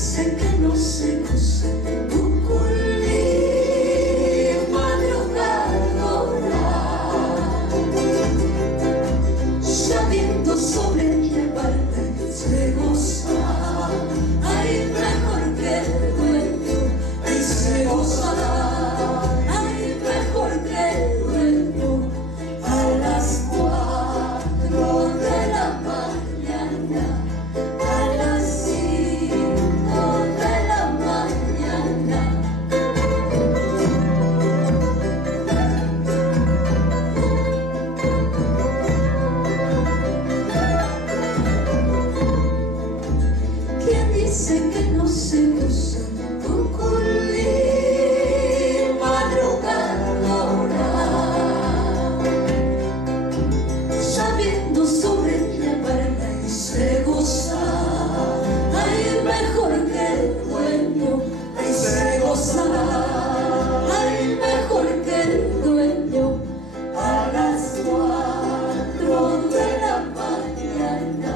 dice que no se goza Cuculí, madrugadora, sabiendo sobrellevarte se goza. Ay, mejor que el dueño, ay, se gozará. Ay, mejor que el dueño, a las 4 de la mañana, a las 5 de la mañana. ¿Quién dice que no se goza Cuculí, madrugadora, sabiendo sobrellevarla y se goza? Ay, mejor que el dueño, ay, se gozará. Ay, mejor que el dueño, a las 4 de la mañana,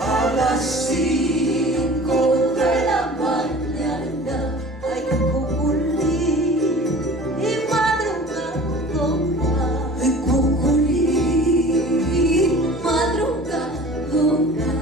a las 5 de la mañana. Ay, Cuculí y madrugadora, ay, Cuculí y madrugadora.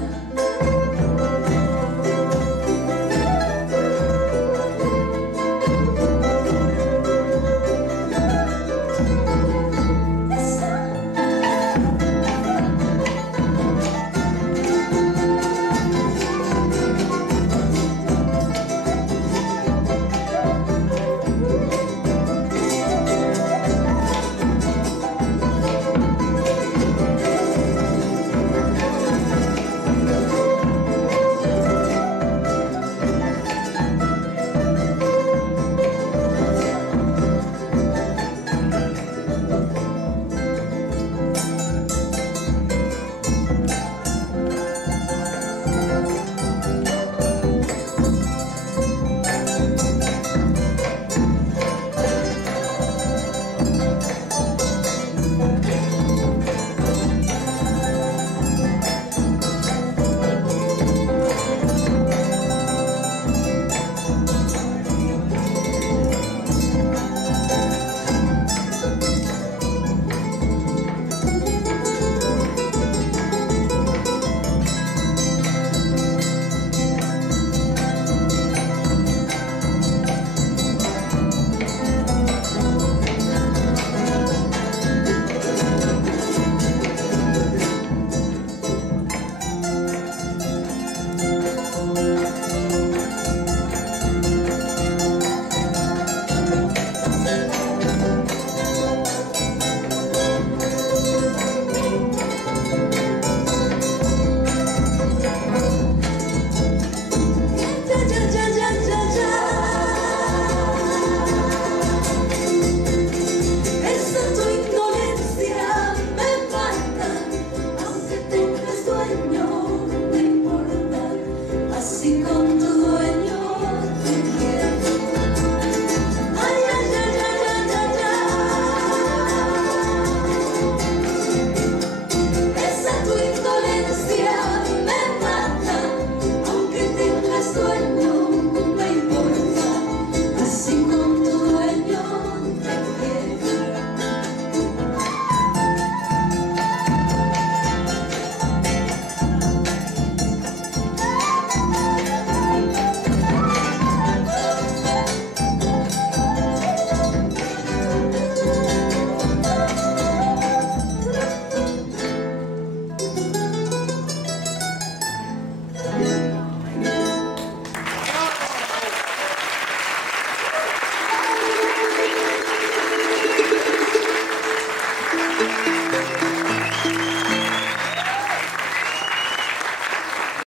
Esa tu indolencia me mata, aunque tengas dueño, no importa, así como